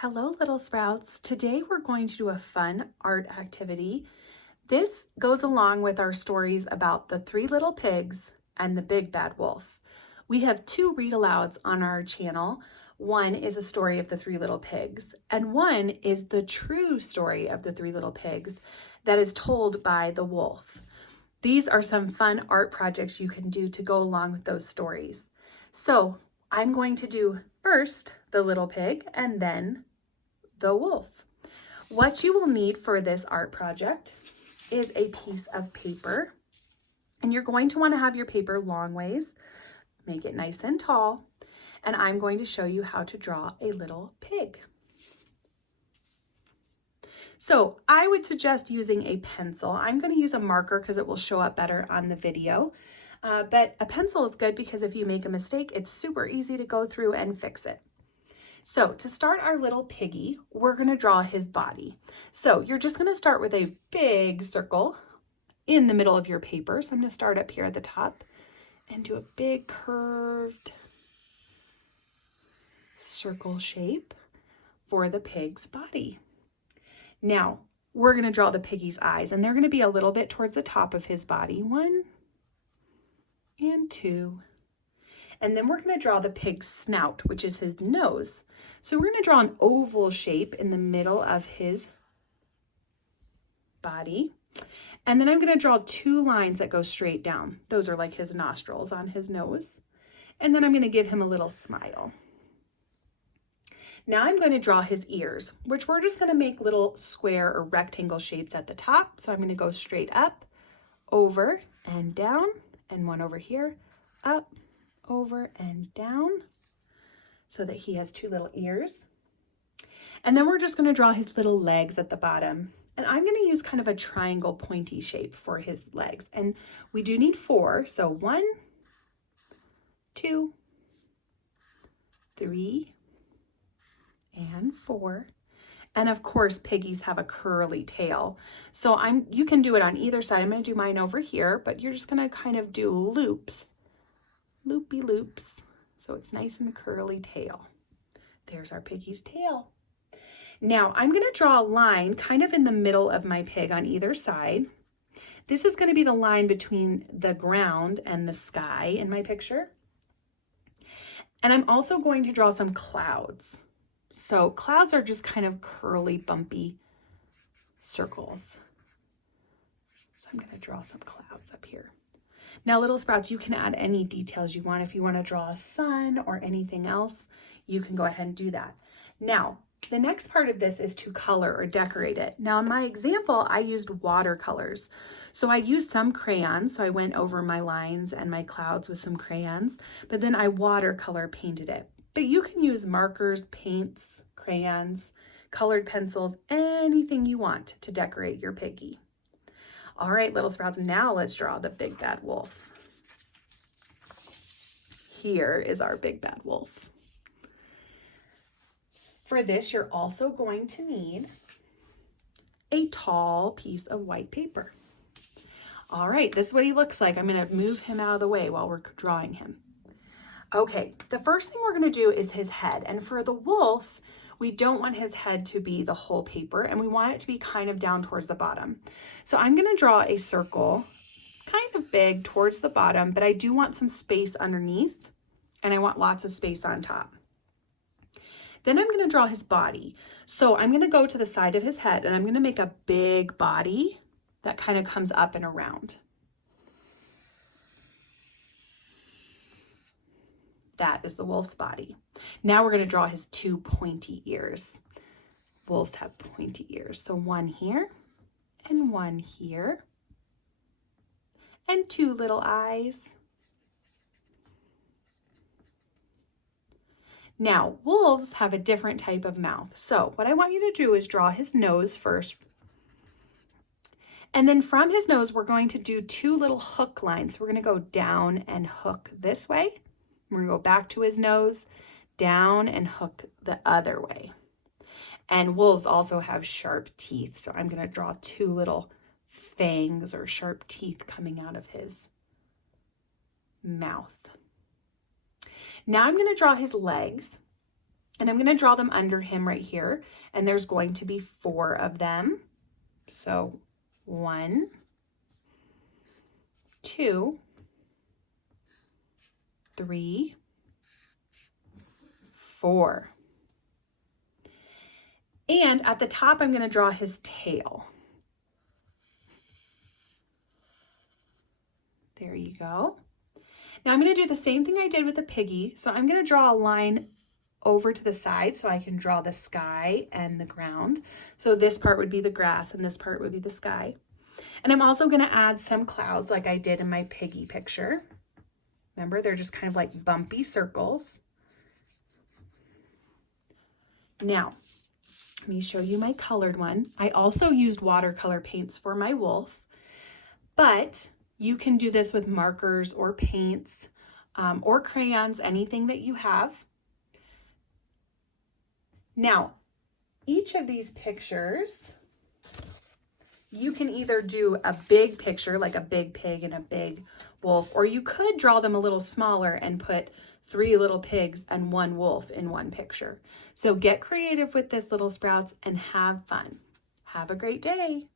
Hello, little sprouts. Today we're going to do a fun art activity. This goes along with our stories about the three little pigs and the big bad wolf. We have two read alouds on our channel. One is a story of the three little pigs, and one is the true story of the three little pigs that is told by the wolf. These are some fun art projects you can do to go along with those stories. So I'm going to do first the little pig and then the wolf. What you will need for this art project is a piece of paper, and you're going to want to have your paper long ways, make it nice and tall, and I'm going to show you how to draw a little pig. So I would suggest using a pencil. I'm going to use a marker because it will show up better on the video, but a pencil is good because if you make a mistake, it's super easy to go through and fix it. So to start our little piggy, we're going to draw his body. So you're just going to start with a big circle in the middle of your paper. So I'm going to start up here at the top and do a big curved circle shape for the pig's body. Now we're going to draw the piggy's eyes, and they're going to be a little bit towards the top of his body. 1 and 2. And then we're going to draw the pig's snout, which is his nose. So we're going to draw an oval shape in the middle of his body. And then I'm going to draw 2 lines that go straight down. Those are like his nostrils on his nose. And then I'm going to give him a little smile. Now I'm going to draw his ears, which we're just going to make little square or rectangle shapes at the top. So I'm going to go straight up, over, and down, and one over here, up, over and down, so that he has 2 little ears. And then we're just going to draw his little legs at the bottom. And I'm going to use kind of a triangle pointy shape for his legs. And we do need 4. So 1, 2, 3, and 4. And of course, piggies have a curly tail. So you can do it on either side. I'm going to do mine over here, but you're just going to kind of do loops, loopy loops, so it's nice and curly tail. There's our piggy's tail. Now I'm going to draw a line kind of in the middle of my pig on either side. This is going to be the line between the ground and the sky in my picture. And I'm also going to draw some clouds. So clouds are just kind of curly, bumpy circles. So I'm going to draw some clouds up here. Now, little sprouts, you can add any details you want. If you want to draw a sun or anything else, you can go ahead and do that. Now, the next part of this is to color or decorate it. Now, in my example, I used watercolors. So I used some crayons. So I went over my lines and my clouds with some crayons, but then I watercolor painted it. But you can use markers, paints, crayons, colored pencils, anything you want to decorate your piggy. All right, little sprouts, now let's draw the big bad wolf. Here is our big bad wolf. For this, you're also going to need a tall piece of white paper. All right, this is what he looks like. I'm going to move him out of the way while we're drawing him. Okay, the first thing we're going to do is his head. And for the wolf, we don't want his head to be the whole paper, and we want it to be kind of down towards the bottom. So I'm going to draw a circle kind of big towards the bottom, but I do want some space underneath, and I want lots of space on top. Then I'm going to draw his body. So I'm going to go to the side of his head, and I'm going to make a big body that kind of comes up and around. That is the wolf's body. Now we're going to draw his 2 pointy ears. Wolves have pointy ears. So 1 here and 1 here. And 2 little eyes. Now, wolves have a different type of mouth. So what I want you to do is draw his nose first. And then from his nose, we're going to do 2 little hook lines. We're going to go down and hook this way. We're going to go back to his nose, down and hook the other way. And wolves also have sharp teeth. So I'm going to draw 2 little fangs or sharp teeth coming out of his mouth. Now I'm going to draw his legs. And I'm going to draw them under him right here. And there's going to be 4 of them. So 1, 2, 3, 4. And at the top, I'm going to draw his tail. There you go. Now I'm going to do the same thing I did with the piggy. So I'm going to draw a line over to the side so I can draw the sky and the ground. So this part would be the grass and this part would be the sky. And I'm also going to add some clouds like I did in my piggy picture. Remember, they're just kind of like bumpy circles. Now, let me show you my colored one. I also used watercolor paints for my wolf, but you can do this with markers or paints or crayons, anything that you have. Now, each of these pictures, you can either do a big picture, like a big pig and a big wolf, or you could draw them a little smaller and put 3 little pigs and 1 wolf in one picture. So get creative with this, Little Sprouts, and have fun. Have a great day.